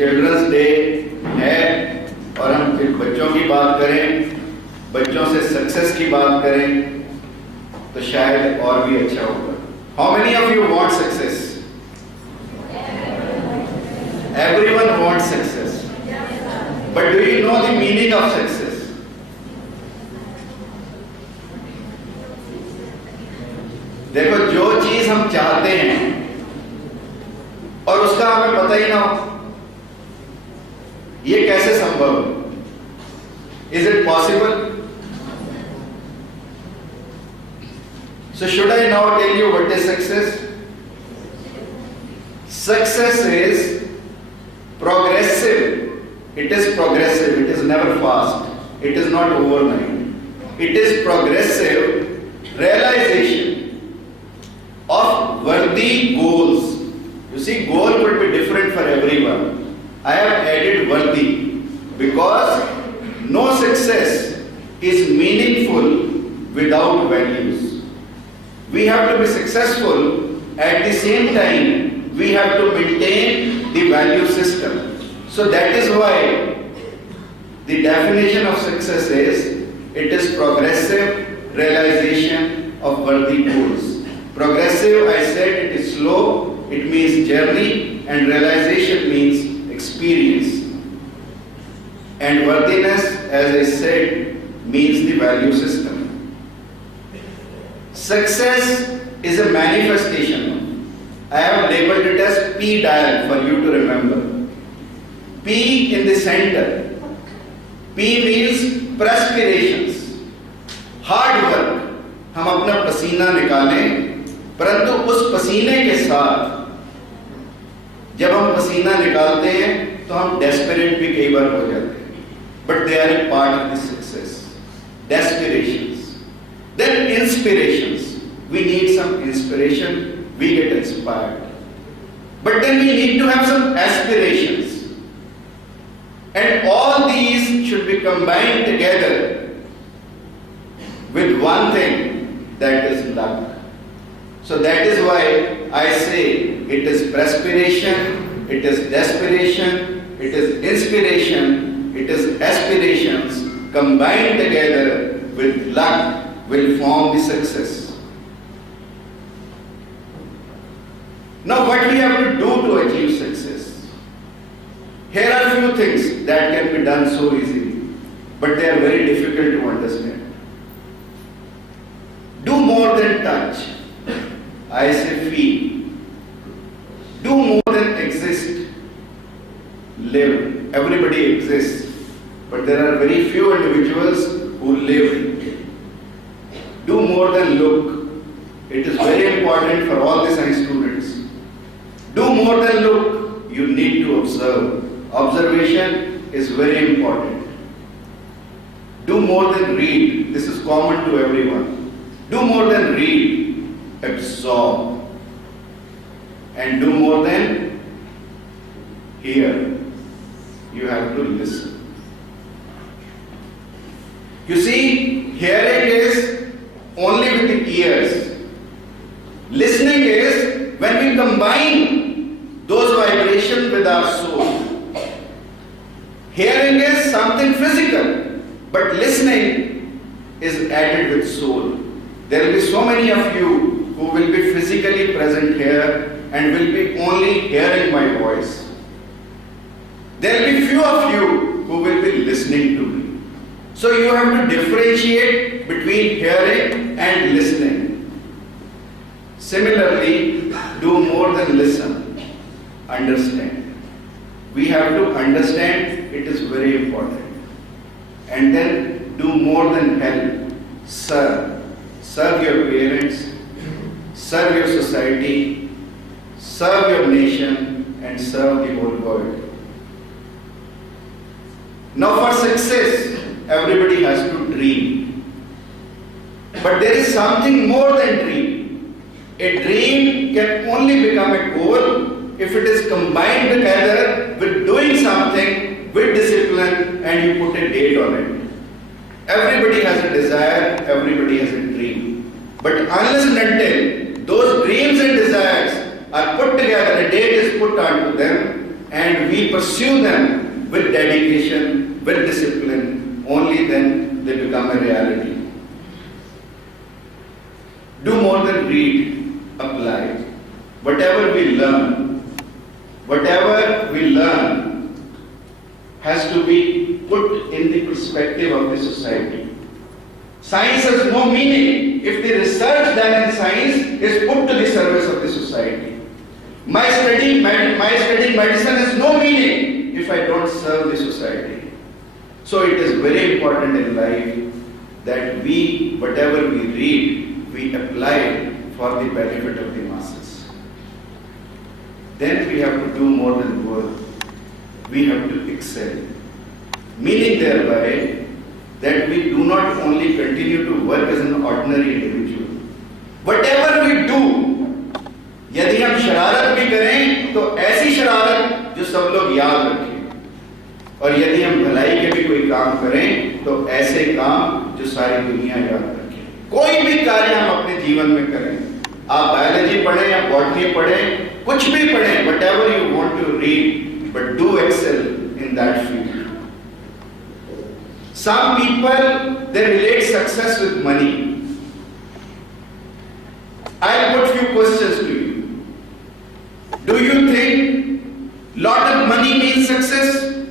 Children's day है और हम बच्चों की बात करें, बच्चों से सक्सेस की बात करें, तो शायद और भी अच्छा होगा। How many of you want success? Everyone wants success. But do you know the meaning of success? देखो, जो चीज हम चाहते हैं और उसका हमें पता ही ना हो, ये कैसे संभव है? Is it possible? So should I now tell you what is success? Success is progressive. It is progressive. It is never fast. It is not overnight. It is progressive realization of worthy goals. You see, goal could be different for everyone. I have added worthy because no success is meaningful without values. We have to be successful. At the same time, we have to maintain the value system. So that is why the definition of success is, it is progressive realization of worthy goals. Progressive, I said, it is slow, it means journey, and realization means experience. And worthiness, as I said, means the value system. Success is a manifestation. I have labeled it as P dial for you to remember. P in the center. P means perspirations, hard work. हम अपना पसीना निकालें, परंतु उस पसीने के साथ जब हम पसीना निकालते हैं तो हम डेस्परेट भी कई बार हो जाते हैं. But they are a part of the success. Desperations. Then inspirations. We need some inspiration. We get inspired. But then we need to have some aspirations. And all these should be combined together with one thing, that is luck. So that is why I say it is perspiration, it is desperation, it is inspiration, it is aspirations combined together with luck will form the success. Now what we have to do to achieve success? Here are few things that can be done so easily, but they are very difficult to understand. Do more than touch. I say feel. Do more than exist. Live. Everybody exists, but there are very few individuals who live. Do more than look. It is very important for all the science students. Do more than look. You need to observe. Observation is very important. Do more than read. This is common to everyone. Do more than read. Absorb. And do more than hear. You have to listen. You see, hearing is only with the ears. Listening is when we combine those vibrations with our soul. Hearing is something physical, but listening is added with soul. There will be so many of you who will be physically present here and will be only hearing my voice. There will be few of you who will be listening to me. So you have to differentiate between hearing and listening. Similarly, do more than listen. Understand. We have to understand, it is very important. And then do more than help. Serve. Serve your parents, serve your society, serve your nation, and serve the whole world. Now for success, everybody has to dream. But there is something more than dream. A dream can only become a goal if it is combined together with doing something with discipline and you put a date on it. Everybody has a desire, everybody has a dream. But unless and until those dreams and desires are put together, a date is put onto them, and we pursue them with dedication, with discipline, only then they become a reality. Do more than read, apply. Whatever we learn has to be put in the perspective of the society. Science has no meaning if the research done in science is put to the service of the society. My studying medicine has no meaning if I don't serve the society. So it is very important in life that whatever we read, we apply it for the benefit of the masses. Then we have to do more than work. We have to excel. Meaning thereby that we do not only continue to work as an ordinary individual. Whatever we do, यदि हम शरारत भी करें तो ऐसी शरारत जो सब लोग याद रखें, और यदि हम भलाई के भी कोई काम करें तो ऐसे काम जो सारी दुनिया याद रखे। कोई भी कार्य हम अपने जीवन में करें, आप बायोलॉजी पढ़ें या बॉटनी पढ़ें, कुछ भी पढ़ें, whatever you want to read, but do excel in that field. Some people, they relate success with money. I'll put few questions to you. Do you think lot of money means success?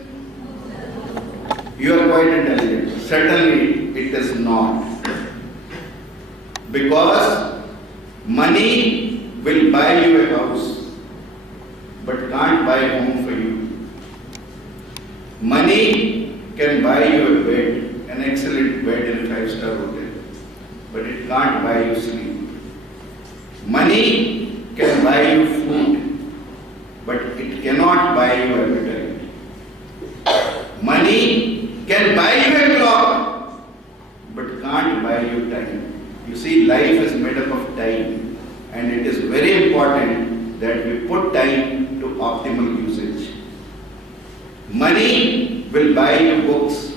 You are quite intelligent. Certainly it is not. Because money will buy you a house, but can't buy a home for you. Money can buy you a bed, an excellent bed in a 5-star hotel, but it can't buy you sleep. Money can buy you food, but it cannot buy you appetite. Money can buy you a clock, but can't buy you time. You see, life is made up of time, and it is very important that we put time to optimal usage. Money will buy you books,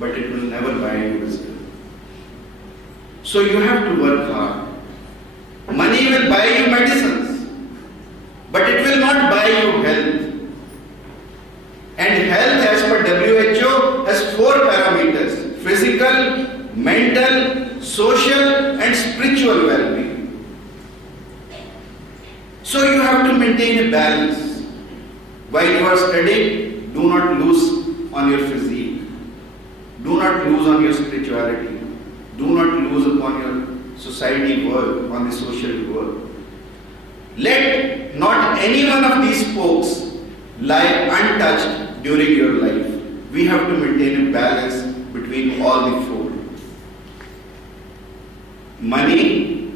but it will never buy you wisdom. So you have to work hard. Money will buy you medicines, but it will not buy you health. And health, as per WHO, has 4 parameters: physical, mental, social and spiritual well-being. So you have to maintain a balance. While you are studying, do not lose on your physique. Do not lose on your spirituality. Do not lose upon your society work, on the social work. Let not any one of these spokes lie untouched during your life. We have to maintain a balance between all the 4. Money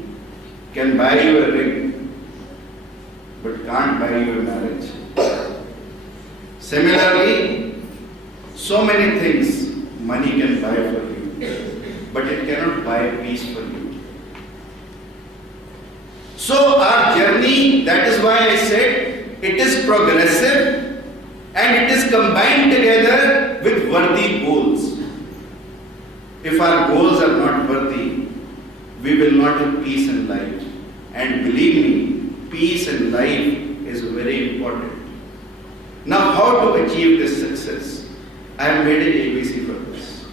can buy you a ring, but can't buy you a marriage. Similarly, so many things money can buy for you, but it cannot buy peace for you. So our journey, that is why I said, it is progressive and it is combined together with worthy goals. If our goals are not worthy, we will not have peace in life. And believe me, peace in life is very important. Now, how to achieve this success? I have made an ABC for this.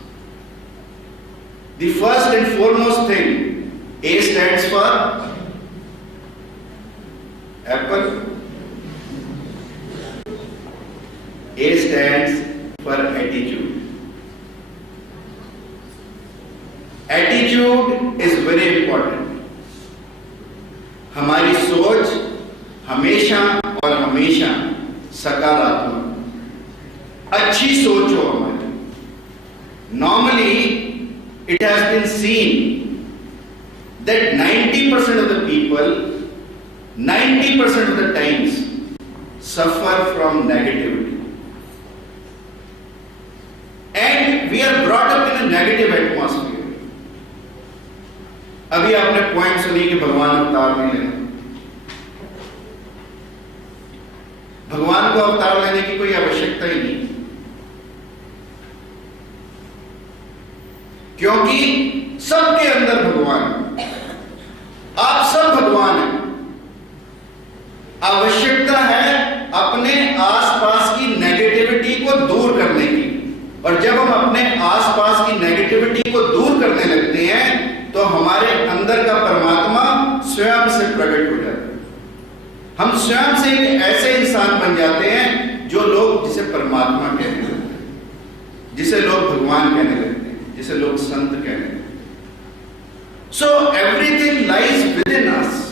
The first and foremost thing, A stands for apple. A stands for attitude. Attitude is very important. हमारी सोच हमेशा और हमेशा सकारात्मक, अच्छी सोच हो हमारी. Normally, it has been seen that 90% of the people, 90% of the times, suffer from negativity. And we are brought up in a negative atmosphere. अभी आपने पॉइंट सुनी कि भगवान अवतार नहीं लेना. भगवान को अवतार लेने की कोई आवश्यकता ही नहीं, क्योंकि सबके अंदर भगवान है. आप सब भगवान हैं. आवश्यकता है अपने करते हैं तो हमारे अंदर का परमात्मा स्वयं से प्रकट हो जाता है। हम स्वयं से एक ऐसे इंसान बन जाते हैं जो लोग जिसे परमात्मा कहने लगते हैं, जिसे लोग भगवान कहने लगते हैं, जिसे लोग संत कहने लगते हैं। So everything lies with in us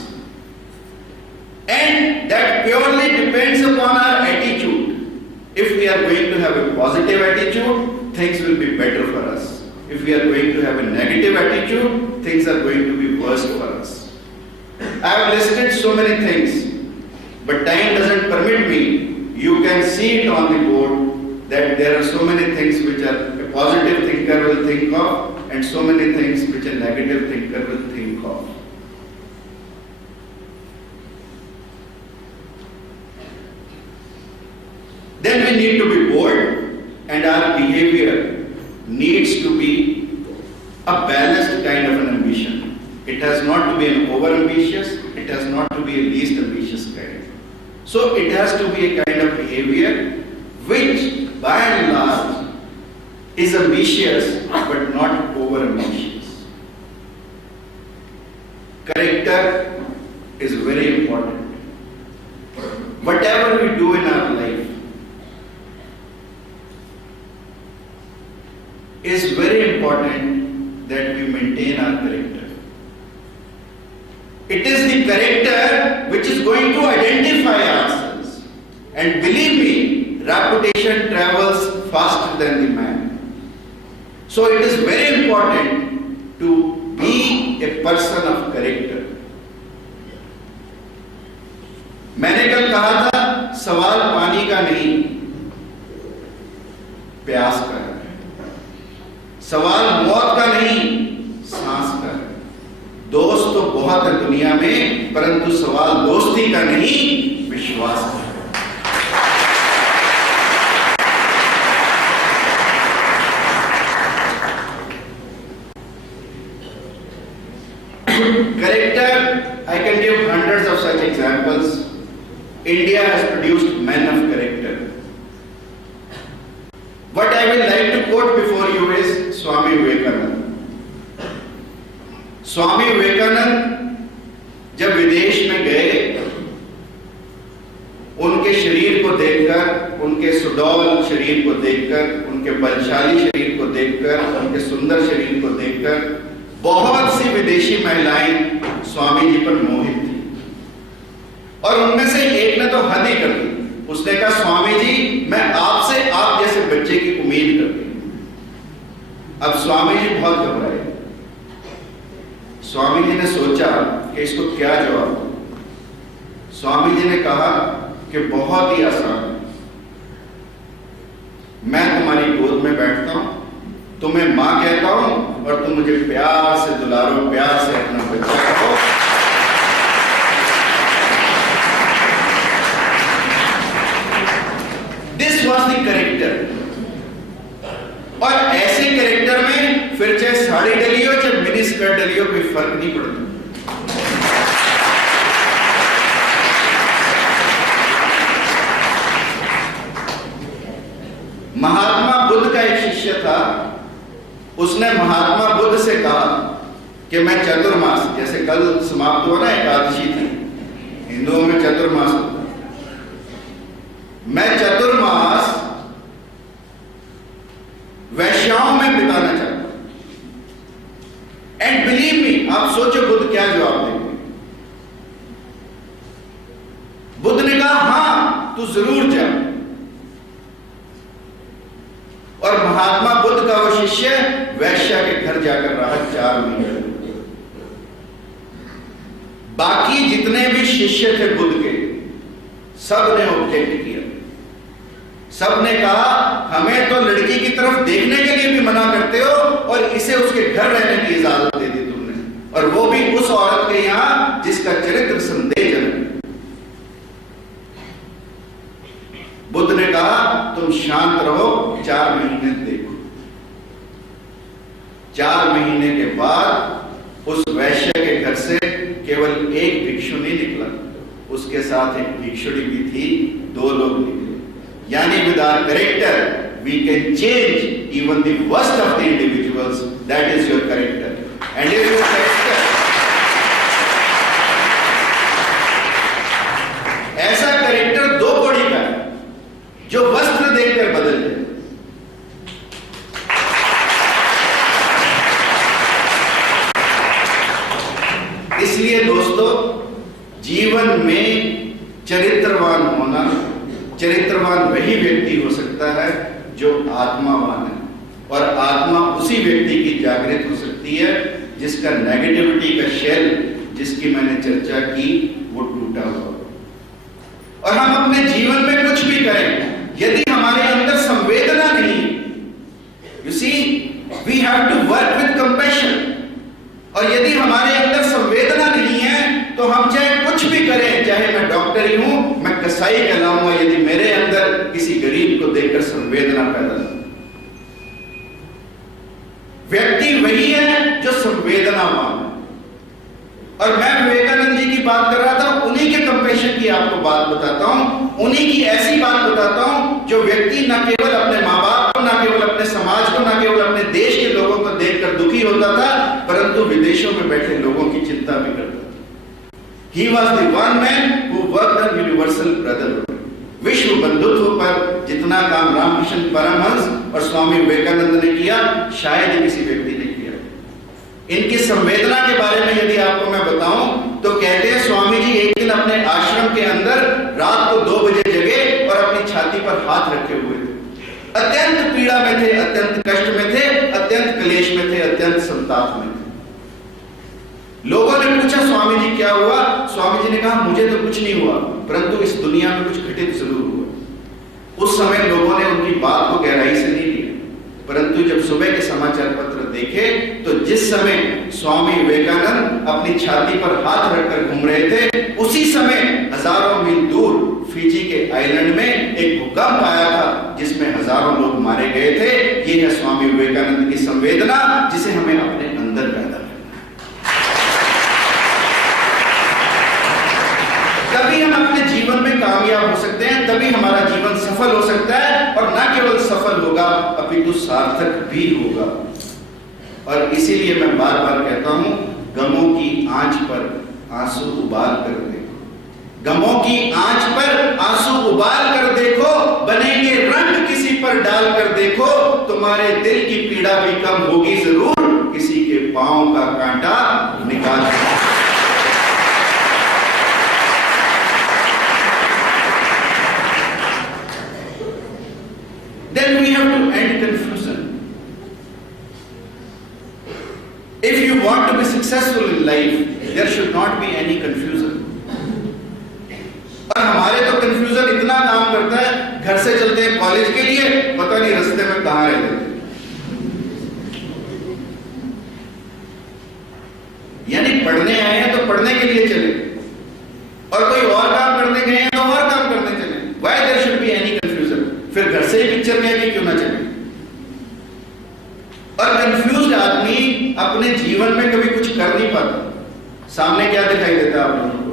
and that purely depends upon our attitude. If we are going to have a positive attitude, things will be better for us. If we are going to have a negative attitude, things are going to be worse for us. I have listed so many things, but time doesn't permit me. You can see it on the board that there are so many things which a positive thinker will think of and so many things which a negative thinker will think of. Then we need to be bold and our behavior needs to be a balanced kind of an ambition. It has not to be an over-ambitious, it has not to be a least ambitious kind. So it has to be a kind of behavior which by and large is ambitious but not over-ambitious. Character is very important. Whatever we do in our life is very important that we maintain our character. It is the character which is going to identify ourselves. And believe me, reputation travels faster than the man. So it is very important to be a person of character. मैंने कल कहा था सवाल पानी का नहीं, प्यास का है। सवाल मौत का नहीं, सांस का है। दोस्त तो बहुत है दुनिया में, परंतु सवाल दोस्ती का नहीं, विश्वास का है। Character, I can give hundreds of such examples. India has produced men of character. What I will like to quote before you is Swami Vivekananda. Swami Vivekananda जब विदेश में गए, उनके शरीर को देखकर, उनके सुडौल शरीर को देखकर, उनके बलशाली शरीर को देखकर, उनके सुंदर शरीर को देखकर बहुत सी विदेशी महिलाएं स्वामी जी पर मोहित थी। और उनमें से एक ने तो हद ही कर दी। उसने कहा स्वामी जी मैं आपसे आप जैसे बच्चे की उम्मीद करती हूं। अब स्वामी जी बहुत घबराए। स्वामी जी ने सोचा कि इसको क्या जवाब दूं। स्वामी जी ने कहा कि बहुत ही आसान है, मैं तुम्हारी गोद में बैठता हूं, तुम्हें मां कहता हूं और तुम मुझे प्यार से दुलारो, प्यार से अपना बच्चा कहो। This was the character. और ऐसे कैरेक्टर में फिर चाहे साड़ी डली हो चाहे मिनी स्कर्ट डली हो, कोई फर्क नहीं पड़ता। महात्मा बुद्ध का एक शिष्य था, उसने महात्मा बुद्ध से कहा कि मैं चतुर्मास, जैसे कल समाप्त हुआ ना एकादशी थी, हिंदुओं में चतुर्मास होता है, मैं चतुर्मास वैश्याओं में बिताना चाहता हूं। एंड बिलीव मी, आप सोचो बुद्ध क्या जवाब देंगे। बुद्ध ने कहा हां तू जरूर जा। और महात्मा बुद्ध का वो शिष्य वैश्या के घर जाकर रहा 4 महीने। बाकी जितने भी शिष्य थे बुद्ध के, सब ने ऑब्जेक्ट किया। सब ने कहा हमें तो लड़की की तरफ देखने के लिए भी मना करते हो और इसे उसके घर रहने की इजाजत दे दी तुमने, और वो भी उस औरत के यहां जिसका चरित्र संदेहजनक। बुद्ध ने कहा तुम शांत रहो, 4 महीने देखो। 4 महीने के बाद उस वैश्य के घर से केवल एक भिक्षु नहीं निकला, उसके साथ एक भिक्षुणी भी थी, 2 लोग निकले। यानी with our character we can change even the worst of the individuals. That is your character. And if your character, ऐसा कैरेक्टर दो कौड़ी का है जो वस्त्र देखकर बदल जाए। इसलिए दोस्तों, जीवन में चरित्रवान होना, चरित्रवान वही व्यक्ति हो सकता है जो आत्मावान है, और आत्मा उसी व्यक्ति की जागृत हो सकती है जिसका नेगेटिविटी का शेल, जिसकी मैंने चर्चा की, वो टूटा हुआ। और हम अपने जीवन में कुछ भी करें, यदि हमारे अंदर संवेदना नहीं, you see we have to work with compassion, और यदि हमारे अंदर संवेदना नहीं है तो हम चाहे कुछ भी करें, चाहे मैं डॉक्टर ही हूं, मैं कसाई कहलाऊंगा, यदि मेरे अंदर किसी गरीब को देखकर संवेदना पैदा हो। व्यक्ति वही है जो संवेदनावान है। और मैं विवेकानंद जी की बात कर रहा था, उन्हीं के कंपैशन की आपको बात बताता हूं, उन्हीं की ऐसी बात बताता हूं जो व्यक्ति न केवल अपने माँ बाप को, न केवल अपने समाज को, न केवल अपने देश के लोगों को देखकर दुखी होता था, परंतु विदेशों में बैठे लोगों की चिंता भी करता था। He was the one man who worked on universal brotherhood. विश्व बंधुत्व पर जितना काम रामकृष्ण परमहंस और स्वामी विवेकानंद ने किया, शायद किसी व्यक्ति ने किया। इनकी संवेदना के बारे में यदि आपको मैं बताऊं तो कहते हैं, स्वामी जी एक दिन अपने आश्रम के अंदर रात को 2 बजे जगे और अपनी छाती पर हाथ रखे हुए थे। अत्यंत पीड़ा में थे, अत्यंत कष्ट में थे, अत्यंत क्लेश में थे, अत्यंत संताप में थे। लोगों ने पूछा, स्वामी जी क्या हुआ? स्वामी जी ने कहा, मुझे तो कुछ नहीं हुआ, परंतु इस दुनिया में कुछ घटित जरूर हुआ। उस समय लोगों ने उनकी बात को गहराई से नहीं लिया, परंतु जब सुबह के समाचार पत्र देखे तो जिस समय स्वामी विवेकानंद अपनी छाती पर हाथ रखकर घूम रहे थे, उसी समय हजारों मील दूर फिजी के आइलैंड में एक भूकंप आया था जिसमें हजारों लोग मारे गए थे। ये है स्वामी विवेकानंद की संवेदना, जिसे हमें अपने अंदर पैदा करना है। तभी हम अपने जीवन में कामयाब हो सकते हैं, तभी हमारा जीवन सफल हो सकता है, और न केवल सफल होगा अपितु सार्थक भी होगा। और इसीलिए मैं बार बार कहता हूं, गमों की आंच पर आंसू उबाल कर देखो, गमों की आंच पर आंसू उबाल कर देखो, बनेंगे रंग किसी पर डाल कर देखो, तुम्हारे दिल की पीड़ा भी कम होगी जरूर, किसी के पांव का कांटा निकाल। Then we have to end confusion. If you want to be successful in life, there should not be any confusion. और हमारे तो कंफ्यूजन इतना काम करता है, घर से चलते हैं कॉलेज के लिए, पता नहीं रास्ते में कहां रह जाते, यानी पढ़ने आए हैं तो पढ़ने के लिए चले, और कोई और काम करने गए हैं तो और काम करने चले। Why there should be any confusion? फिर घर से ही पिक्चर कह के क्यों ना चले? और कंफ्यूज्ड आदमी अपने जीवन में कभी कुछ कर नहीं पाता। सामने क्या दिखाई देता है आप लोगों को?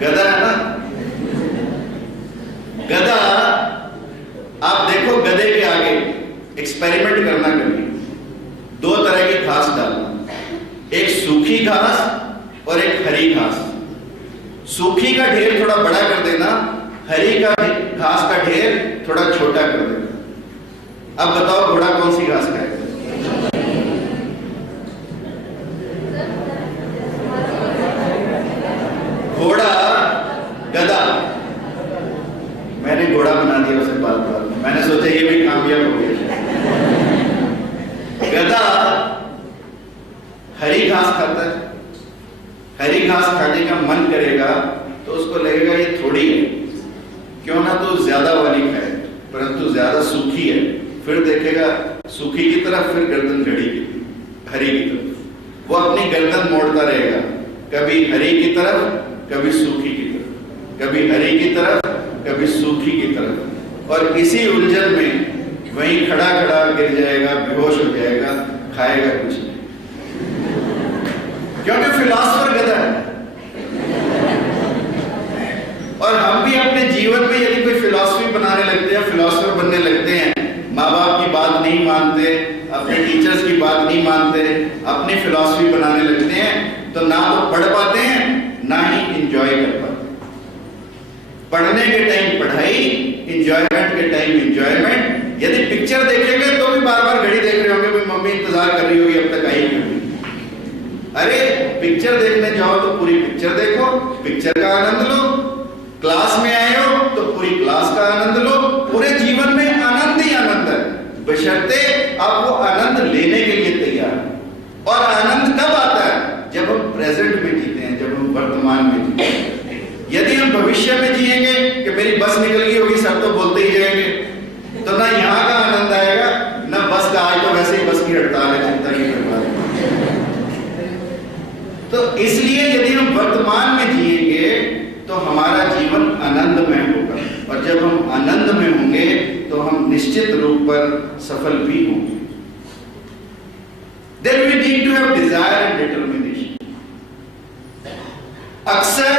गधा है ना? गधा, आप देखो गधे के आगे एक्सपेरिमेंट करना कभी, 2 तरह की घास डालना, एक सूखी घास और एक हरी घास। सूखी का ढेर थोड़ा बड़ा कर देना, हरी का घास का ढेर थोड़ा छोटा कर देना। अब बताओ घोड़ा कौन सी घास खाएगा? घोड़ा, गधा। मैंने घोड़ा बना दिया उसे बात बात में, मैंने सोचा ये भी कामयाब हो गया। गधा हरी घास खाता है, हरी घास खाने का मन करेगा तो उसको लगेगा ये थोड़ी है, क्यों ना तो ज्यादा वाली खाए, परंतु ज्यादा सूखी है, फिर देखेगा सूखी की तरफ, फिर गर्दन घड़ी की हरी की तरफ। वो अपनी गर्दन मोड़ता रहेगा, कभी हरी की तरफ, कभी सूखी की तरफ, कभी हरी की तरफ, कभी सूखी की तरफ, और इसी उलझन में वहीं खड़ा खड़ा गिर जाएगा, बेहोश हो जाएगा, खाएगा कुछ नहीं, क्योंकि फिलॉसफर गधा है। और हम भी अपने जीवन में यदि कोई फिलॉसफी बनाने लगते हैं, फिलॉसफर बनने लगते हैं, माँ बाप की बात नहीं मानते, अपने टीचर्स की बात नहीं मानते, अपनी फिलॉसफी बनाने लगते हैं, तो ना तो पढ़ पाते हैं ना ही एंजॉय कर पाते। पढ़ने के टाइम पढ़ाई, एंजॉयमेंट के टाइम एंजॉयमेंट। यदि पिक्चर देखेंगे तो भी बार बार घड़ी देख रहे होंगे, भाई मम्मी इंतजार कर रही होगी अब तक आई नहीं। अरे पिक्चर देखने जाओ तो पूरी पिक्चर देखो, पिक्चर का आनंद लो। क्लास में आए हो तो पूरी क्लास का आनंद लो। पूरे जीवन में आनंद ही आनंद है, बशर्ते आप वो आनंद लेने के लिए तैयार हैं। और आनंद कब आता है? जब हम प्रेजेंट में जीते हैं, जब हम वर्तमान में जीते हैं। यदि हम भविष्य में जिएंगे कि मेरी बस निकल गई होगी, सब तो बोलते ही जाएंगे, तो ना यहाँ का आनंद आएगा ना बस का। आज तो वैसे ही बस की हड़ताल है, चिंता नहीं कर पा रहे। तो इसलिए यदि हम वर्तमान में जिएंगे तो हमारा जीवन आनंदमय होगा, और जब हम आनंद में होंगे तो हम निश्चित रूप पर सफल भी होंगे। Then we need to have desire and determination. अक्सर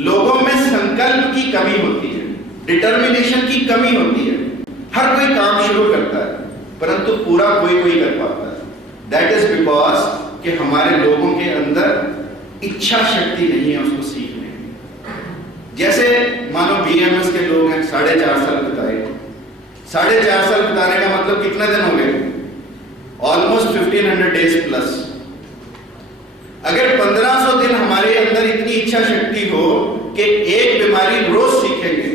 लोगों में संकल्प की कमी होती है, डिटर्मिनेशन की कमी होती है। हर कोई काम शुरू करता है परंतु पूरा कोई कोई कर पाता है। That is because कि हमारे लोगों के अंदर इच्छा शक्ति नहीं है उसको सीखने की। जैसे मानो बीएमएस के लोग हैं, 4.5 साल बिताए। 4.5 साल बिताने का मतलब कितने दिन हो गए? Almost 1500 days plus. अगर 1500 दिन हमारे अंदर इतनी इच्छा शक्ति हो कि एक बीमारी रोज सीखेंगे,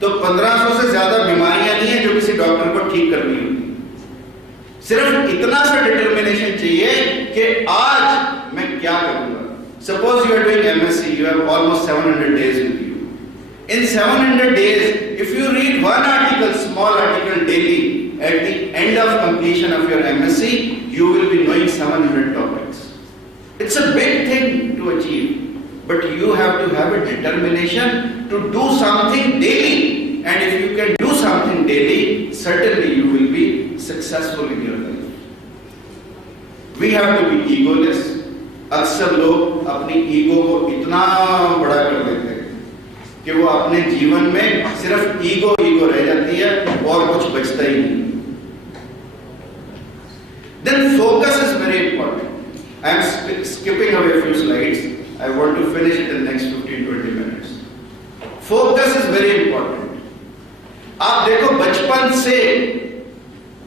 तो 1500 से ज्यादा बीमारियां नहीं है जो किसी डॉक्टर को ठीक करनी होगी। सिर्फ इतना सा डिटर्मिनेशन चाहिए कि आज मैं क्या करूंगा। Suppose you are doing MSc, you have almost 700 days with you. In 700 days, if you read one article, small article daily, at the end of completion of your MSc, you will be knowing 700 topics. It's a big thing to achieve, but you have to have a determination to do something daily. And if you can do something daily, certainly you will be successful in your life. We have to be egoless. अक्सर लोग अपनी ego को इतना बड़ा कर देते हैं कि वो अपने जीवन में सिर्फ ईगो रह जाती है और कुछ बचता ही नहीं। Then focus is very important. I am skipping away a few slides. I want to finish it in the next 15-20 minutes. Focus is very important. आप देखो बचपन से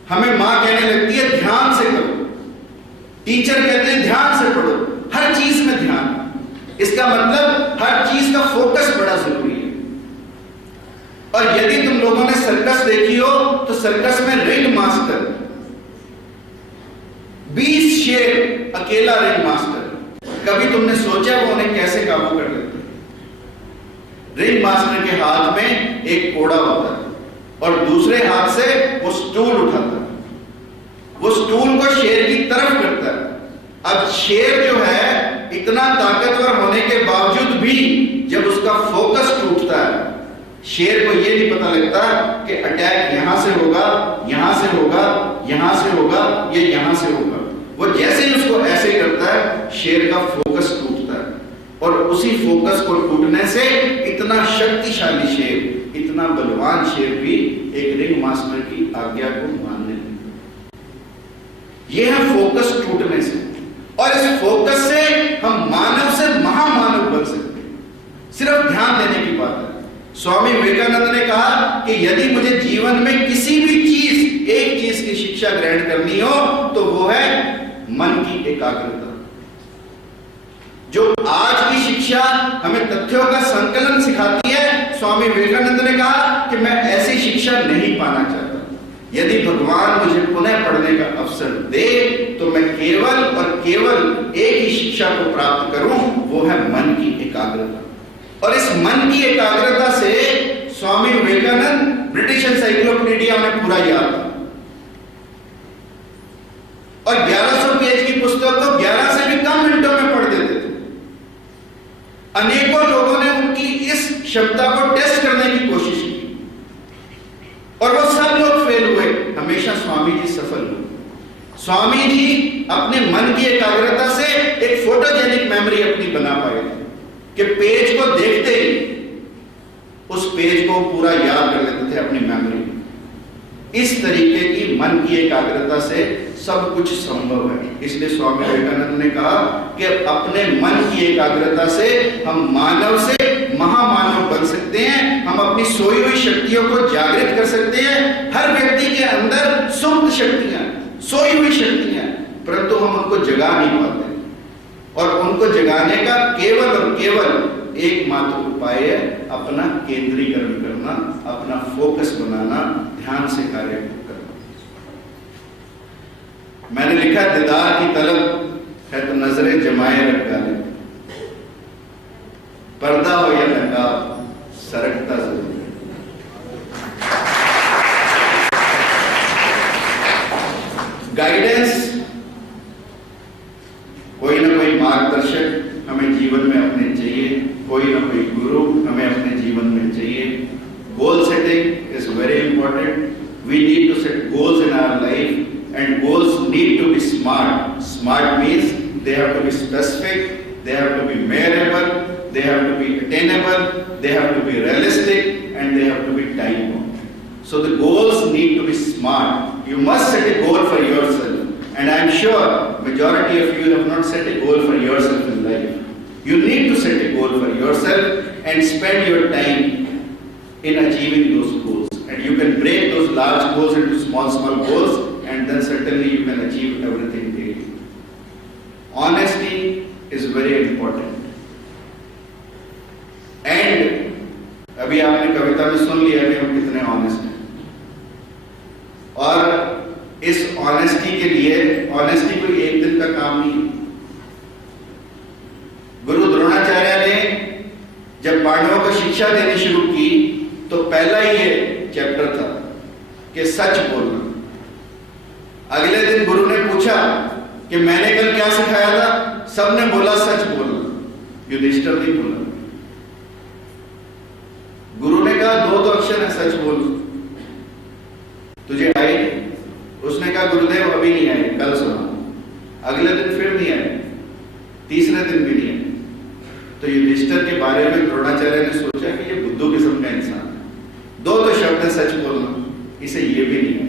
हमें माँ कहने लगती है ध्यान से करो, टीचर कहते हैं ध्यान से पढ़ो, हर चीज में ध्यान। इसका मतलब हर चीज का फोकस बड़ा जरूरी है। और यदि तुम लोगों ने सर्कस देखी हो तो सर्कस में रिंग मास्टर, 20 शेर अकेला रिंग मास्टर, कभी तुमने सोचा वो उन्हें कैसे काबू कर लेते? रिंग मास्टर के हाथ में एक कोड़ा होता है और दूसरे हाथ से वो स्टूल उठाता है, वो स्टूल को शेर की तरफ करता है। अब शेर जो है इतना ताकतवर होने के बावजूद भी जब उसका फोकस टूटता है, शेर को यह नहीं पता लगता कि अटैक यहां से होगा, यहां से होगा, यहां से होगा या यहां से होगा। वो जैसे ही उसको ऐसे करता है, शेर का फोकस टूटता है और उसी फोकस को टूटने से इतना शक्तिशाली शेर, इतना बलवान शेर भी एक रिंग मास्टर की आज्ञा को मानने लगता। यह है फोकस टूटने से। और इस फोकस से हम मानव से महामानव बन सकते हैं। सिर्फ ध्यान देने की बात है। स्वामी विवेकानंद ने कहा कि यदि मुझे जीवन में किसी भी चीज, एक चीज की शिक्षा ग्रहण करनी हो तो वो है मन की एकाग्रता। जो आज की शिक्षा हमें तथ्यों का संकलन सिखाती है, स्वामी विवेकानंद ने कहा कि मैं ऐसी शिक्षा नहीं पाना चाहता। यदि भगवान मुझे पुनः पढ़ने का अवसर दे तो मैं केवल और केवल एक ही शिक्षा को प्राप्त करूं, वो है मन की एकाग्रता। और इस मन की एकाग्रता से स्वामी विवेकानंद ब्रिटिश एनसाइक्लोपीडिया में पूरा याद था और 1100 पेज की पुस्तक को 11 से भी कम मिनटों में पढ़ देते थे। अनेकों लोगों ने उनकी इस क्षमता को टेस्ट करने की कोशिश की और वो सब लोग फेल हुए, हमेशा स्वामी जी सफल हुए। स्वामी जी अपने मन की एकाग्रता से एक फोटोजेनिक मेमोरी अपनी बना पाए थे कि पेज को देखते ही उस पेज को पूरा याद कर लेते थे अपनी मेमोरी में। इस तरीके की मन की एकाग्रता से सब कुछ संभव है। इसलिए स्वामी विवेकानंद ने कहा कि अपने मन की एकाग्रता से हम मानव से महामानव बन सकते हैं, हम अपनी सोई हुई शक्तियों को जागृत कर सकते हैं। हर व्यक्ति के अंदर सुप्त शक्तियां, सोई हुई शक्तियां, परंतु हम उनको जगा नहीं पाते। और उनको जगाने का केवल और केवल एकमात्र उपाय है अपना केंद्रीकरण करना, अपना फोकस बनाना, ध्यान से कार्य करना। मैंने लिखा दीदार की तलब है तो नजरें जमाए रख डाले, पर्दा हो या नकाब सरकता जरूर। गाइडेंस, कोई ना कोई मार्गदर्शक हमें जीवन में अपने चाहिए, कोई ना कोई गुरु हमें अपने जीवन में चाहिए। Goal setting is very important. We need to set goals in our life and goals need to be smart. Smart means they have to be specific, they have to be measurable, they have to be attainable, they have to be realistic, and they have to be time bound. So the goals need to be smart. You must set a goal for yourself, and I am sure majority of you have not set a goal for yourself in life. You need to set a goal for yourself and spend your time in achieving those goals. And you can break those large goals into small goals, and then certainly you can achieve everything daily. Honesty is very important. And अभी आपने कविता में सुन लिया कि हम कितने honest हैं, और इस ऑनेस्टी के लिए, ऑनेस्टी कोई एक दिन का काम नहीं है। गुरु द्रोणाचार्य ने जब पांडवों को शिक्षा देनी शुरू की तो पहला ही ये चैप्टर था कि सच बोलना। अगले दिन गुरु ने पूछा कि मैंने कल क्या सिखाया था, सबने बोला सच बोलना, युधिष्ठिर नहीं बोला। गुरु ने कहा दो तो अक्षर है, सच बोल, तुझे आए? उसने कहा गुरुदेव अभी नहीं आए, कल सुना। अगले दिन फिर नहीं आए, तीसरे दिन भी नहीं आए। तो युधिष्ठिर के बारे में द्रोणाचार्य ने सोचा कि ये बुद्धू किस्म का इंसान है, दो तो शब्द है सच बोलना, इसे ये भी नहीं है।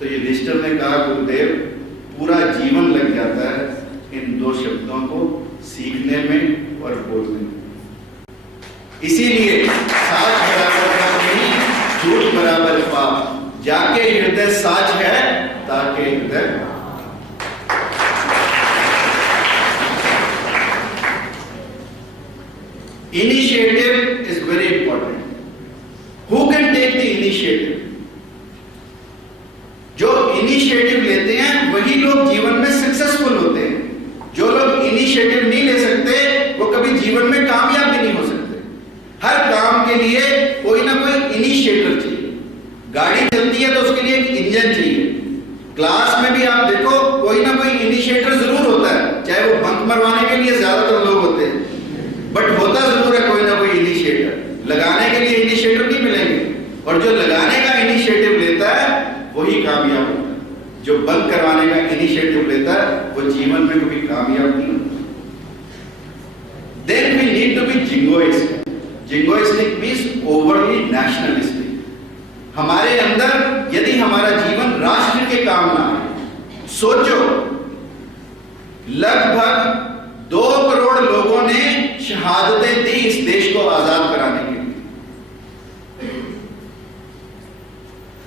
तो युधिष्ठिर ने कहा गुरुदेव पूरा जीवन लग जाता है इन दो शब्दों को सीखने में और बोलने में। इसीलिए साच बराबर पाप नहीं, झूठ बराबर पाप। जाके हृदय साच है ताके हृदय। Initiative is very important. Who can take the initiative? जो इनिशिएटिव लेते हैं वही लोग जीवन में सक्सेसफुल होते हैं। जो लोग इनिशिएटिव नहीं ले सकते वो कभी जीवन में कामयाब भी नहीं हो सकते। हर काम के लिए कोई ना कोई इनिशिएटर चाहिए। गाड़ी चलती है तो उसके लिए एक इंजन चाहिए। क्लास में भी आप देखो कोई ना कोई इनिशिएटर जरूर होता है, चाहे वो बंक मरवाने के लिए ज्यादातर लोग होते हैं, बट होता जरूर है कोई ना कोई इनिशिएटर। लगाने के लिए इनिशिएटर नहीं मिलेंगे, और जो लगाने का इनिशिएटिव लेता है वही कामयाब होता है। जो बंक करवाने का इनिशिएटिव लेता है वो जीवन में कभी कामयाब नहीं होता। Then we need to be jingoistic. Jingoistic means overly nationalistic. हमारे अंदर यदि हमारा जीवन राष्ट्र के काम ना है, सोचो लगभग 2 करोड़ लोगों ने शहादतें दी इस देश को आजाद कराने के लिए,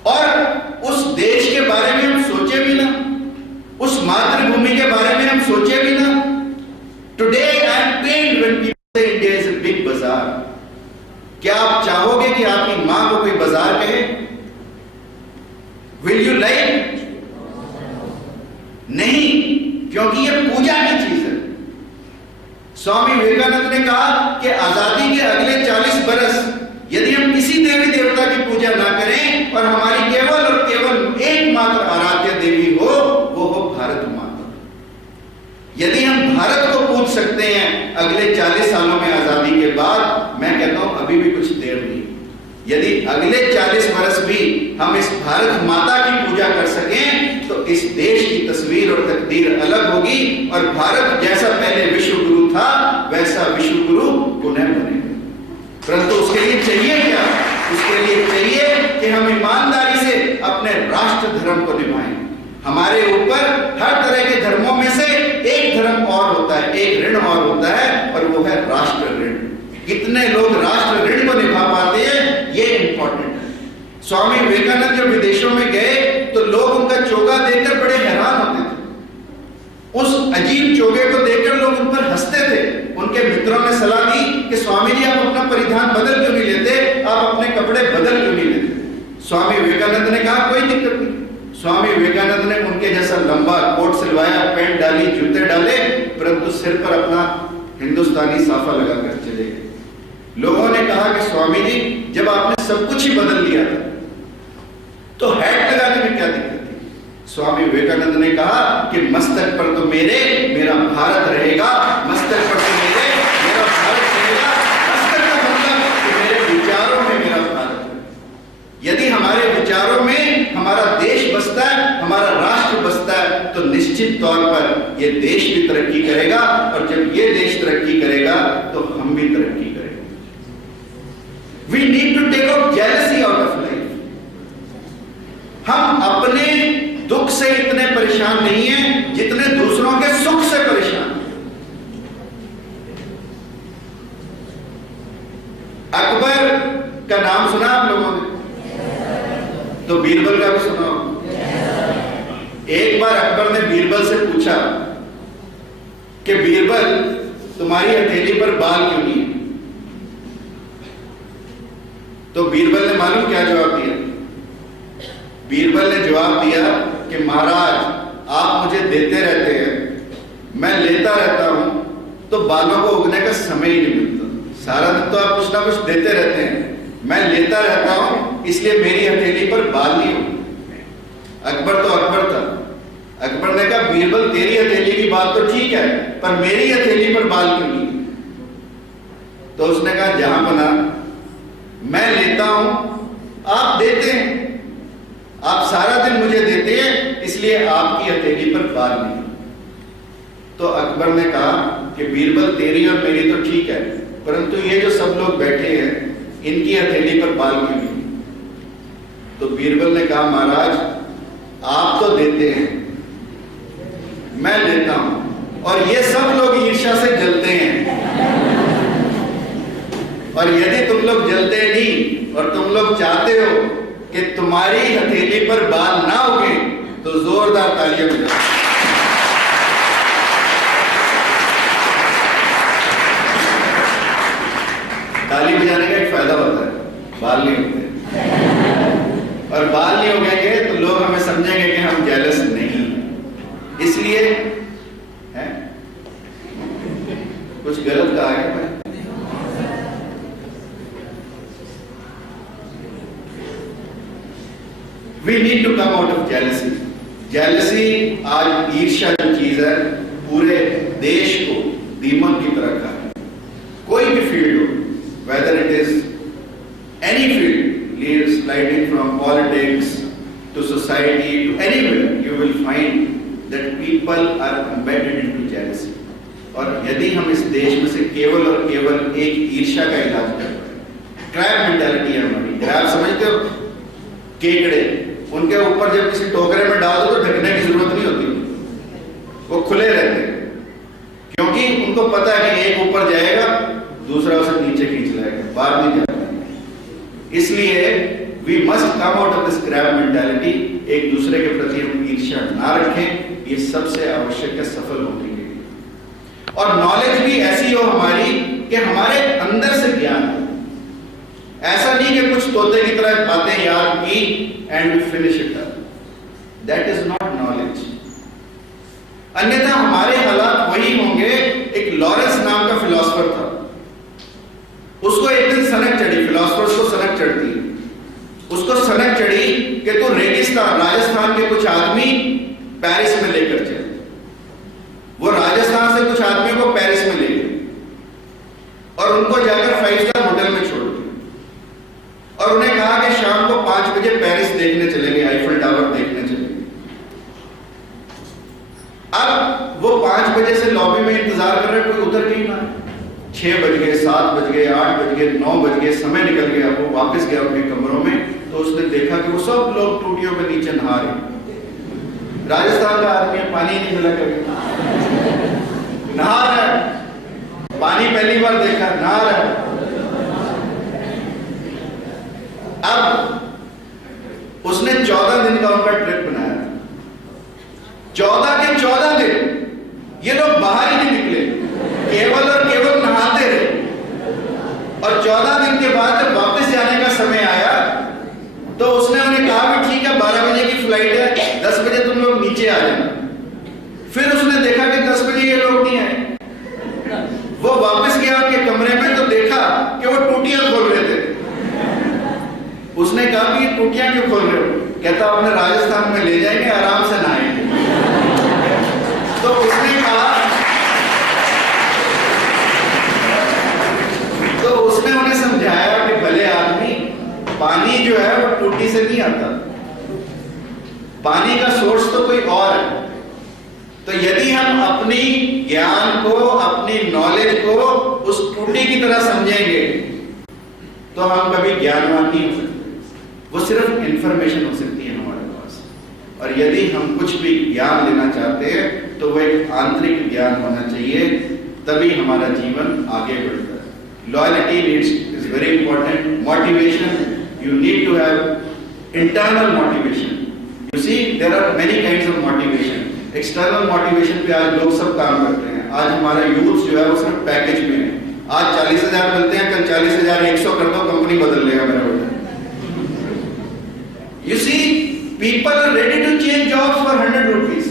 और उस देश के बारे में हम सोचे भी ना, उस मातृभूमि के बारे में हम सोचे भी ना। Today I am pained when people say India is a big bazaar. क्या आप चाहोगे कि आपकी मां को कोई बाजार कहे? Will you like? नहीं, क्योंकि ये पूजा की चीज है। स्वामी विवेकानंद ने कहा कि आजादी के अगले 40 बरस यदि हम किसी देवी देवता की पूजा ना करें और हमारी केवल और केवल एकमात्र आराध्य देवी हो, वो हो भारत माता। यदि हम भारत को पूज सकते हैं अगले 40 सालों में आजादी के बाद, मैं कहता हूं अभी भी कुछ देर नहीं। यदि अगले 40 बरस भी हम इस भारत माता की पूजा कर सकें तो इस देश की तस्वीर और तकदीर अलग होगी, और भारत जैसा पहले विश्व गुरु था वैसा विश्व गुरु पुनः बनेगा। परंतु उसके लिए चाहिए क्या? उसके लिए चाहिए कि हम ईमानदारी से राष्ट्र धर्म को निभाएं। हमारे ऊपर हर तरह के धर्मों में से एक धर्म और होता है, एक ऋण और होता है, और वो है राष्ट्र ऋण। कितने लोग राष्ट्र ऋण को निभा पाते हैं, ये इंपॉर्टेंट है। स्वामी विवेकानंद जब विदेशों में गए तो लोग उनका चोगा देखकर बड़े हैरान होते थे। उस अजीब चोगे को देखकर लोग उन पर हंसते थे। उनके मित्रों ने सलाह दी कि स्वामी जी आप अपना परिधान बदल क्यों नहीं लेते, आप अपने कपड़े बदल क्यों नहीं लेते। स्वामी विवेकानंद ने कहा कोई दिक्कत नहीं। स्वामी विवेकानंद ने उनके जैसा लंबा कोट सिलवाया, पैंट डाली, जूते डाले, परंतु सिर पर अपना हिंदुस्तानी साफा लगाकर चले गए। लोगों ने कहा कि स्वामी जी जब आपने सब कुछ ही बदल लिया था तो हैट लगाने में क्या दिक्कत थी। स्वामी विवेकानंद ने कहा कि मस्तक पर तो मेरा भारत रहेगा, मस्तक पर तो मेरा भारत रहेगा। मस्तक का मतलब कि मेरे विचारों में मेरा भारत है। यदि हमारे विचारों में हमारा देश बसता है, हमारा राष्ट्र बसता है, तो निश्चित तौर पर यह देश भी तरक्की करेगा, और जब यह देश तरक्की करेगा तो हम भी तरक्की करेंगे। We need to take out jealousy out of life. हम अपने दुख से इतने परेशान नहीं हैं जितने दूसरों के सुख से परेशान हैं। अकबर का नाम सुना आप लोगों ने? तो बीरबल का भी सुना होगा। एक बार अकबर ने बीरबल से पूछा कि बीरबल तुम्हारी हथेली पर बाल क्यों नहीं है? तो बीरबल ने मालूम क्या जवाब दिया? बीरबल ने जवाब दिया कि महाराज आप मुझे देते रहते हैं, मैं लेता रहता हूं, तो बालों को उगने का समय ही नहीं मिलता। सारा दिन तो आप कुछ ना कुछ देते रहते हैं, मैं लेता रहता हूं, इसलिए मेरी हथेली पर बाल नहीं हो। अकबर तो अकबर था। अकबर ने कहा बीरबल तेरी हथेली की बात तो ठीक है, पर मेरी हथेली पर बाल क्यों नहीं? तो उसने कहा जहां बना मैं लेता हूं, आप देते हैं, आप सारा दिन मुझे देते हैं, इसलिए आपकी हथेली पर बाल नहीं। तो अकबर ने कहा कि बीरबल तेरी और मेरी तो ठीक है, परंतु ये जो सब लोग बैठे हैं इनकी हथेली पर बाल क्यों नहीं? तो बीरबल ने कहा महाराज आप तो देते हैं, मैं लेता हूं, और ये सब लोग ईर्ष्या से जलते हैं। और यदि तुम लोग जलते नहीं और तुम लोग चाहते हो कि तुम्हारी हथेली पर बाल ना उगे, तो जोरदार तालियां बजाओ। ताली बजाने का एक फायदा होता है, बाल नहीं उगते। और बाल नहीं उगेंगे तो लोग हमें समझेंगे कि हम जेलस नहीं, इसलिए है कुछ गलत कहा है। We need to come out of jealousy. Jealousy आज ईर्ष्या जो चीज है पूरे देश को दीमक की तरह का है। कोई भी फील्ड हो, whether it is any field, sliding from politics to society to anywhere, you will find that people are embedded into jealousy. और यदि हम इस देश में से केवल और केवल एक ईर्ष्या का इलाज कर पाए, क्रैब मेंटालिटी है हमारी। आप समझते हो केकड़े, उनके ऊपर जब किसी टोकरे में डाल दो तो ढकने की जरूरत नहीं होती, वो खुले रहते हैं, क्योंकि उनको पता है कि एक ऊपर जाएगा दूसरा उसे नीचे खींच लाएगा, बाहर नहीं जाएगा। इसलिए we must come out of this crab mentality. एक दूसरे के प्रति हम ईर्ष्या ना रखें, ये सबसे आवश्यक है सफल होने के लिए। और नॉलेज भी ऐसी हो हमारी कि हमारे अंदर से ज्ञान हो। ऐसा नहीं कि कुछ तोते की तरह बातें याद की and we finish it up, that is not knowledge. अन्यथा हमारे हालात वही होंगे। एक लॉरेंस नाम का फिलोसोफर था, उसको एक दिन सनक चढ़ी, फिलोसोफर्स को सनक चढ़ती है, उसको सनक चढ़ी कि तो रेगिस्तान राजस्थान के कुछ आदमी पेरिस में लेकर चले। वो राजस्थान से कुछ आदमियों को पेरिस में ले गए और उनको जाकर 5 स्टार होटल में छोड़ दिया और उन्हें कहा कि शाम को 5 बजे पेरिस देखने चलेंगे, आईफल टावर देखने चलेंगे। अब वो 5 बजे से लॉबी में इंतजार कर रहे, कोई उतर नहीं रहा। 6 बज गए, 7 बज गए, 8 बज गए, 9 बज गए, समय निकल गया। वो वापस गया अपने कमरों में तो उसने देखा कि वो सब लोग टूटियों के नीचे नहा रहे। राजस्थान का आदमी है, पानी नहीं मिला कभी, नहा रहा है, पानी पहली बार देखा, नहा रहा है। अब उसने 14 दिन का उनका ट्रिप बनाया। 14 के 14 दिन ये लोग बाहर ही नहीं निकले, केवल और केवल नहाते रहे। और 14 दिन के बाद जब वापस जाने का समय आया तो उसने उन्हें कहा कि ठीक है 12 बजे की फ्लाइट है, 10 बजे तुम लोग नीचे आ जाना। फिर उसने देखा कि 10 बजे ये लोग नहीं आए। वो वापस गया उनके कमरे में तो देखा कि वो टूटियां खोल रहे थे। उसने कहा कि टूटियां क्यों खोल रहे हो? कहता अपने राजस्थान में ले जाएंगे, आराम से नहाएंगे। तो उसने कहा, तो उसने उन्हें समझाया कि भले आदमी, पानी जो है वो टूटी से नहीं आता, पानी का सोर्स तो कोई और है। तो यदि हम अपनी ज्ञान को, अपनी नॉलेज को उस टूटी की तरह समझेंगे तो हम कभी ज्ञानवान नहीं हो सकते। वो सिर्फ इंफॉर्मेशन हो सकती है हमारे पास। और यदि हम कुछ भी ज्ञान लेना चाहते हैं तो वो एक आंतरिक ज्ञान होना चाहिए, तभी हमारा जीवन आगे बढ़ता है। Loyalty needs is very important. Motivation, you need to have internal motivation. You see, there are many kinds of motivation. External motivation पे आज लोग सब काम करते हैं। आज हमारा यूथ जो है वो सिर्फ पैकेज में है। आज 40,000 मिलते हैं, कल 40,000 100 कर दो, कंपनी बदल लेगा मेरा बेटा। You see, people are ready to change jobs for 100 rupees.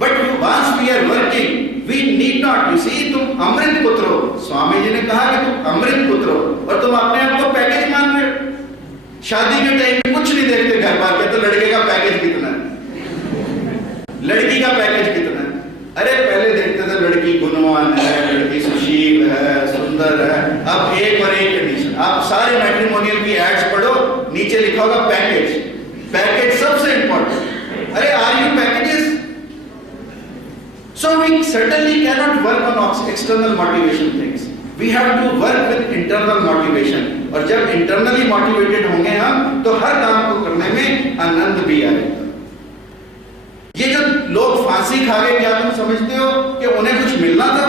But once we are working, we need not. You see, तुम अमृत पुत्र हो। स्वामी जी ने कहा कि तुम अमृत पुत्र हो और तुम अपने आप को पैकेज मान रहे हो। शादी के टाइम में कुछ नहीं देखते घर बार के, तो लड़के का पैकेज कितना है, लड़की का पैकेज कितना है। अरे पहले देखते थे लड़की गुणवान है, लड़की सुशील है, सुंदर है। अब एक और एक कंडीशन, आप सारे मैट्रिमोनियल की एड्स पढ़ो, नीचे लिखा होगा पैकेज। पैकेज सबसे इंपॉर्टेंट। अरे are you packages? So we certainly cannot work on external motivation things. We have to work with internal motivation. और जब internally motivated होंगे हम, तो हर काम को करने में आनंद भी आएगा। ये जो लोग फांसी खा गए, क्या तुम समझते हो कि उन्हें कुछ मिलना था?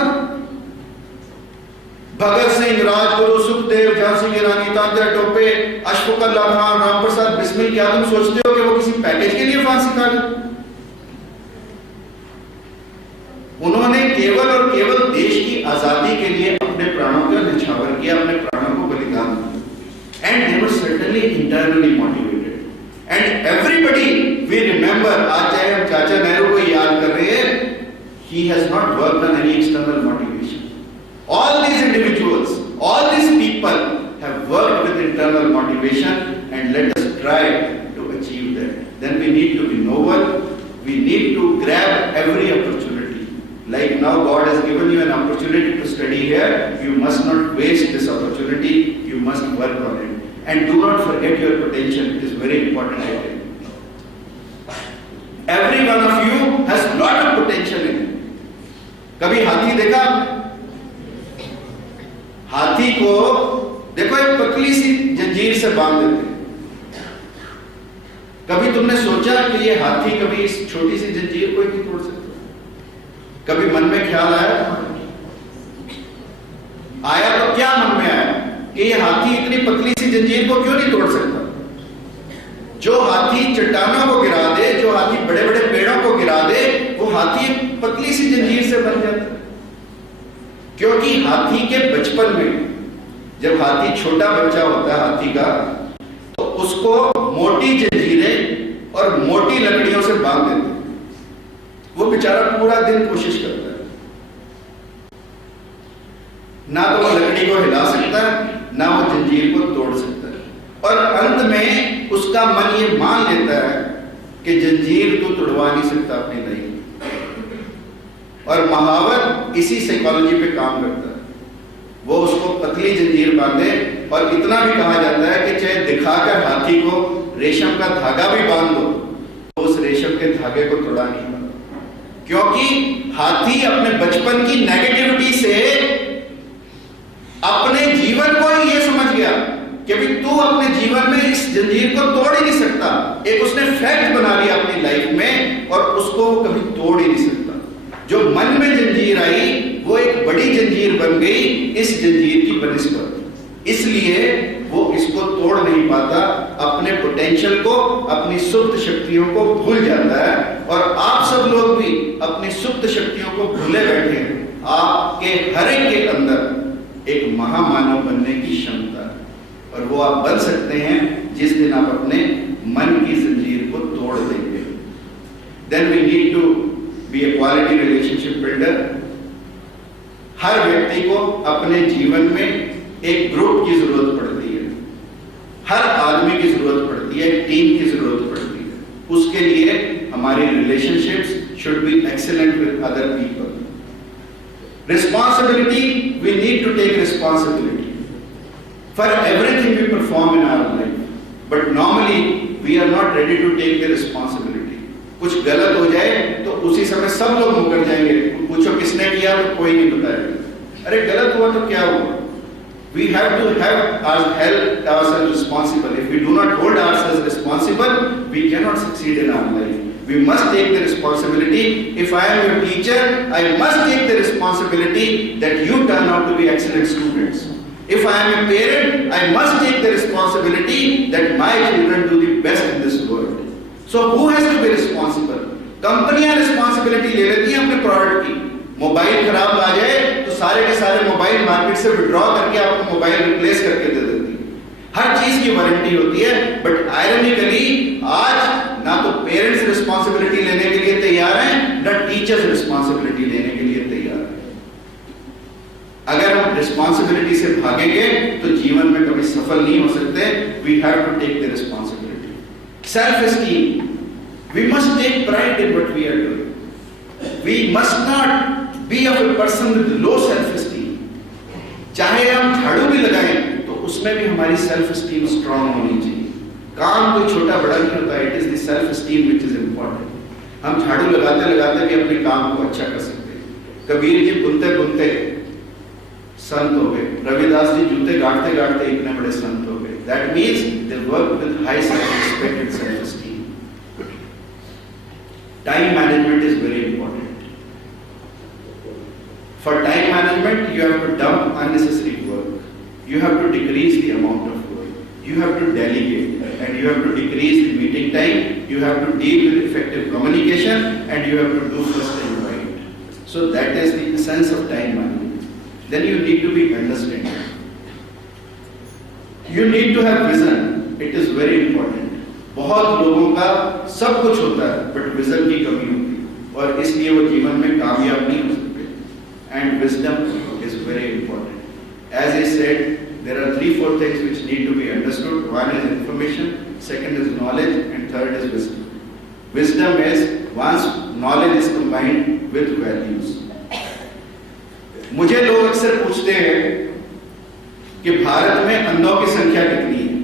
भगत सिंह, राजगुरु, सुखदेव, झांसी की रानी, तात्या टोपे, अशफाक उल्लाह खान, रामप्रसाद बिस्मिल, क्या तुम सोचते हो कि वो किसी पैकेज के लिए फांसी खा गए? उन्होंने केवल और केवल देश की आजादी के लिए अपने प्राणों का न्यौछावर किया, अपने प्राणों को बलिदान दिया। And they were certainly internally motivated. And everybody we remember, आज चाहे हम चाचा नेहरू को याद कर रहे हैं, he has not worked on any external motivation. All these individuals, all these people have worked with internal motivation and let us try to achieve that. Then we need to be noble, we need to grab every opportunity. Like now God has given you an opportunity to study here, you must not waste this opportunity, you must work on it. And do not forget your potential, it is very important, I tell you. Every one of you has lot of potential in it. कभी हाथी देखा? हाथी को देखो एक पतली सी जंजीर से बांध देते हैं। कभी तुमने सोचा कि ये हाथी कभी इस छोटी सी जंजीर को नहीं तोड़ सकता? कभी मन में ख्याल आया तो क्या मन में आया कि ये हाथी इतनी पतली सी जंजीर को क्यों नहीं तोड़ सकता? जो हाथी चट्टानों को गिरा दे, जो हाथी बड़े बड़े पेड़ों को गिरा दे, वो हाथी एक पतली सी जंजीर से बन जाता है। क्योंकि हाथी के बचपन में, जब हाथी छोटा बच्चा होता है हाथी का, तो उसको मोटी जंजीरें और मोटी लकड़ियों से बांध देते हैं। वो बेचारा पूरा दिन कोशिश करता है, ना तो वो लकड़ी को हिला सकता है, ना वो जंजीर को तोड़ सकता है। और अंत में उसका मन ये मान लेता है कि जंजीर तो तोड़वा नहीं सकता अपनी नहीं। और महावत इसी साइकोलॉजी पे काम करता है। वो उसको पतली जंजीर बांधे, और इतना भी कहा जाता है कि चाहे दिखाकर हाथी को रेशम का धागा भी बांध दो, तो उस रेशम के धागे को तोड़ा नहीं। क्योंकि हाथी अपने बचपन की नेगेटिविटी से अपने जीवन को ही ये समझ गया कि भी तू अपने जीवन में इस जंजीर को तोड़ ही नहीं सकता। एक उसने फैक्ट बना लिया अपनी लाइफ में और उसको वो कभी तोड़ ही नहीं सकता। जो मन में जंजीर आई वो एक बड़ी जंजीर बन गई इस जंजीर की बनिस्बत, इसलिए वो इसको तोड़ नहीं पाता, अपने पोटेंशियल को, अपनी सुप्त शक्तियों को भूल जाता है। और आप सब लोग भी अपनी सुप्त शक्तियों को भूले बैठे हैं। आपके हर एक के अंदर एक महामानव बनने की क्षमता है और वो आप बन सकते हैं जिस दिन आप अपने मन की जंजीर को तोड़ देंगे। Then we need to be a quality relationship builder। हर व्यक्ति को अपने जीवन में एक ग्रुप की जरूरत पड़ती है, हर आदमी की जरूरत पड़ती है, एक टीम की जरूरत पड़ती है। उसके लिए हमारी relationships should be excellent with other people. Responsibility, we need to take responsibility for everything we perform in our life, but normally we are not ready to take the responsibility। कुछ गलत हो जाए तो उसी समय सब लोग मुकर जाएंगे, पूछो किसने किया तो कोई नहीं बताएगा, अरे गलत हुआ तो क्या हुआ। We have to held ourselves responsible। If we do not hold ourselves responsible, we cannot succeed in our life। We must take the responsibility। If I am your teacher, I must take the responsibility that you turn out to be excellent students। If I am a parent, I must take the responsibility that my children do the best in this world। So who has to be responsible? कंपनियां responsibility ले लेती हैं अपने product की। Mobile खराब आ जाए तो सारे के सारे मोबाइल मार्केट से विड्रॉ करके आपको मोबाइल रिप्लेस करके दे देती है। हर चीज की वारंटी होती है, बट आयरनिकली आज ना तो पेरेंट्स रिस्पॉन्सिबिलिटी लेने के लिए तैयार हैं, ना टीचर्स रिस्पॉन्सिबिलिटी लेने के लिए तैयार हैं। अगर हम रिस्पॉन्सिबिलिटी से भागेंगे तो जीवन में कभी सफल नहीं हो सकते। We have to take the responsibility. Self esteem, we must take pride in what we are doing. We must not be of a person with low self esteem. चाहे हम झाड़ू भी लगाएं तो उसमें भी हमारी सेल्फ एस्टीम स्ट्रांग होनी चाहिए। काम कोई छोटा बड़ा नहीं होता, it is the self esteem which is important. हम झाड़ू लगाते लगाते भी अपने काम को अच्छा कर सकते हैं। कबीर जी बुनते बुनते संत हो गए, रविदास जी जूते गाड़ते गाड़ते इतने बड़े संत हो गए। That means they work with high self respect and self esteem. Time management is very important. For time management, you have to dump unnecessary work. You have to decrease the amount of work. You have to delegate, and you have to decrease the meeting time. You have to deal with effective communication, and you have to do first and right. So that is the essence of time management. Then you need to be understanding. You need to have vision. It is very important. बहुत लोगों का सब कुछ होता है, but vision की कमी होती है, और इसलिए वो जीवन में कामयाब नहीं हो सकते। And wisdom is very important. As I said, there are 3-4 things which need to be understood. One is information, second is knowledge, and third is wisdom. Wisdom is once knowledge is combined with values. मुझे लोग अक्सर पूछते हैं कि भारत में अंधों की संख्या कितनी है,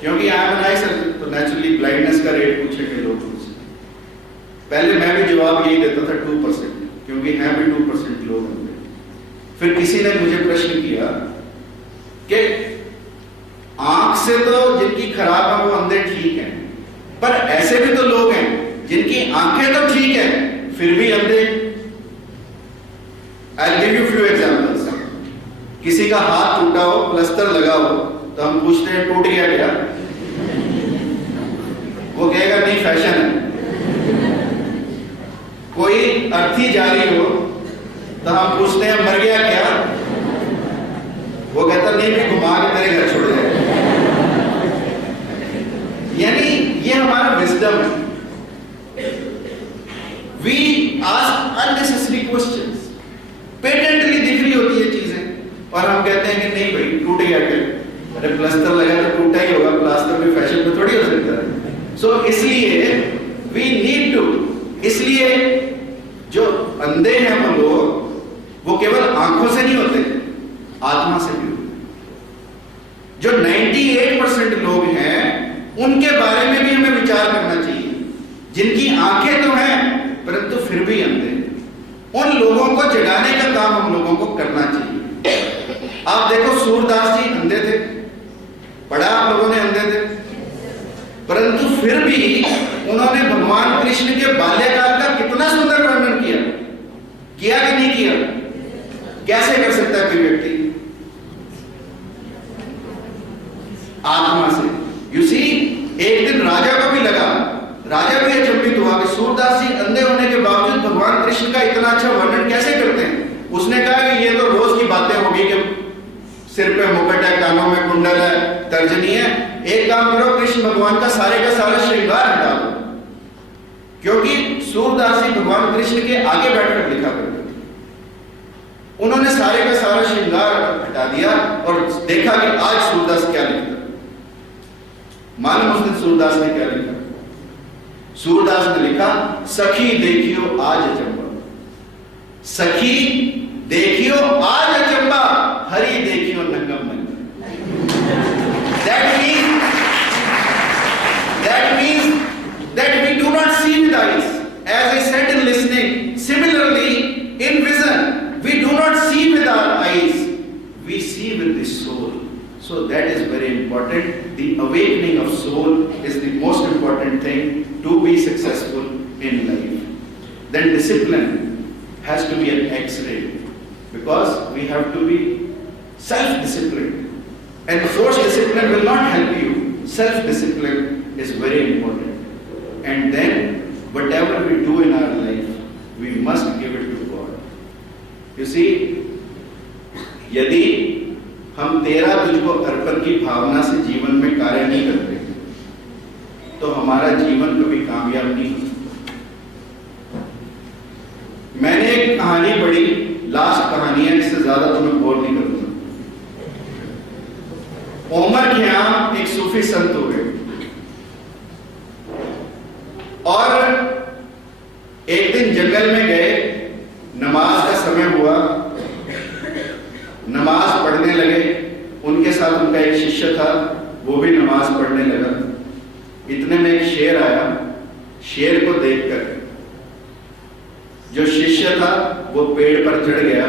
क्योंकि I am an eye sir, तो नेचुरली ब्लाइंडनेस का रेट पूछेंगे लोग। पहले मैं भी जवाब यही देता था 2%, क्योंकि हैं भी 2% लोग अंधे। फिर किसी ने मुझे प्रश्न किया कि आंख से तो जिनकी खराब है वो अंधे ठीक हैं, पर ऐसे भी तो लोग हैं जिनकी आंखें तो ठीक है फिर भी अंधे। I'll give you few examples। किसी का हाथ टूटा हो, प्लास्टर लगा हो, तो हम पूछते हैं टूट गया क्या? वो कहेगा नहीं फैशन है। कोई अर्थी जा रही हो तो हम पूछते हैं मर गया क्या? वो कहता नहीं भी घुमा के तेरे घर छोड़ जाए। यानी ये हमारा विजडम है। We ask unnecessary questions. Patently दिख रही होती है चीजें और हम कहते हैं कि नहीं भाई टूट गया क्या? अरे प्लास्टर लगा तो टूटा ही होगा, प्लास्टर भी फैशन में थोड़ी हो सकता है। सो इसलिए वी नीड टू, इसलिए जो अंधे हैं वो लोग, वो केवल आंखों से नहीं होते, आत्मा से भी होते। जो 98% लोग हैं उनके बारे में भी हमें विचार करना चाहिए, जिनकी आंखें तो हैं परंतु फिर भी अंधे। उन लोगों को जगाने का काम हम लोगों को करना चाहिए। आप देखो सूरदास जी अंधे थे, पढ़ा आप लोगों ने, अंधे थे, परंतु फिर भी उन्होंने भगवान कृष्ण के बाल्यकाल का कितना सुंदर वर्णन किया कि नहीं किया? कैसे कर सकता है कोई व्यक्ति? आत्मा से। यू सी, एक दिन राजा को भी लगा, राजा भी अचंभित हुआ कि सूरदास जी अंधे होने के बावजूद भगवान कृष्ण का इतना अच्छा वर्णन कैसे करते हैं। उसने कहा कि ये तो रोज की बातें होगी कि सिर पे मुकुट है, कानों में कुंडल है, तर्जनी है। एक काम करो, कृष्ण भगवान का सारा श्रृंगार हटा दो, क्योंकि सूरदास जी भगवान कृष्ण के आगे बैठकर लिखा करते थे। उन्होंने सारे का सारा श्रृंगार हटा दिया और देखा कि आज सूरदास क्या लिखता। मालूम उस दिन सूरदास ने क्या लिखा? सूरदास ने लिखा, सखी देखियो आज अचंबा, सखी देखियो आज अचंबा, हरि देखियो नंगम नंग। That means that we do not see with eyes, as I said in listening. Similarly, in vision, we do not see with our eyes, we see with the soul. So that is very important. The awakening of soul is the most important thing to be successful in life. Then discipline has to be an X-ray, because we have to be self-disciplined. And forced discipline will not help you. Self-discipline is very important. And then whatever we do in our life, we must give it to God. You see, यदि हम तेरा तुझको अर्पण की भावना से जीवन में कार्य नहीं करते, तो हमारा जीवन कभी कामयाब नहीं होता। मैंने एक कहानी पढ़ी, लास्ट कहानी है, इससे ज्यादा तो मैं बोर नहीं करूंगा। ओमर खयाम एक सूफी संत हुए और एक दिन जंगल में गए, नमाज का समय हुआ, नमाज पढ़ने लगे। उनके साथ उनका एक शिष्य था, वो भी नमाज पढ़ने लगा। इतने में एक शेर आया। शेर को देखकर जो शिष्य था वो पेड़ पर चढ़ गया,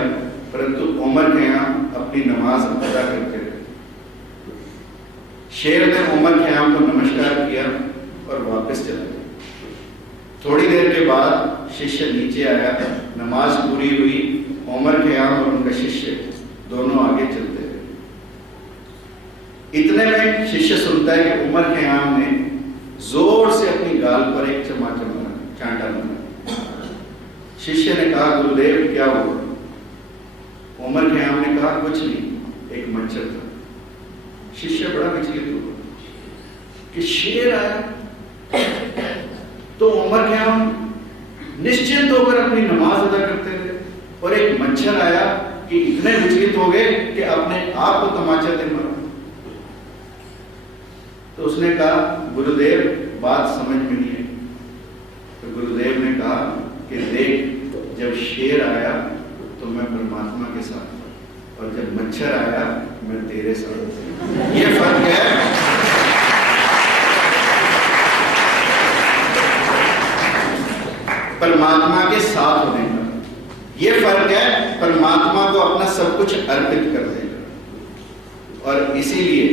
परंतु उमर खयाम अपनी नमाज अदा करते रहे। शेर ने उमर खयाम को नमस्कार किया और वापस चला गया। थोड़ी देर के बाद शिष्य नीचे आया, नमाज पूरी हुई, उमर खयाम और उनका शिष्य दोनों आगे चलते रहे। इतने में शिष्य सुनता है कि उमर खयाम ने जोर से अपनी गाल पर एक चांटा मारा। शिष्य ने कहा, गुरुदेव क्या हुआ? उमर खयाम ने कहा, कुछ नहीं, एक मच्छर था। शिष्य बड़ा विचलित हुआ कि शेर आया। तो उमर खयाम निश्चिंत होकर अपनी नमाज अदा करते थे और एक मच्छर आया कि इतने विचलित हो गए कि अपने आप को तमाचा दे मारा। तो उसने कहा, गुरुदेव बात समझ में नहीं है। तो गुरुदेव ने कहा कि देख, जब शेर आया तो मैं परमात्मा के साथ था, और जब मच्छर आया मैं तेरे साथ था। ये फर्क है। परमात्मा के साथ होने का ये फर्क है, परमात्मा को अपना सब कुछ अर्पित कर देगा। और इसीलिए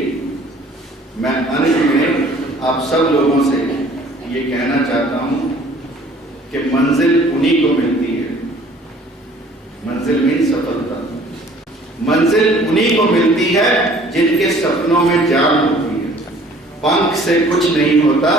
मैं अंत में आप सब लोगों से ये कहना चाहता हूं कि मंजिल उन्हीं को मिलती है। मंजिल में सफलता, मंजिल उन्हीं को मिलती है जिनके सपनों में जान होती है। पंख से कुछ नहीं होता,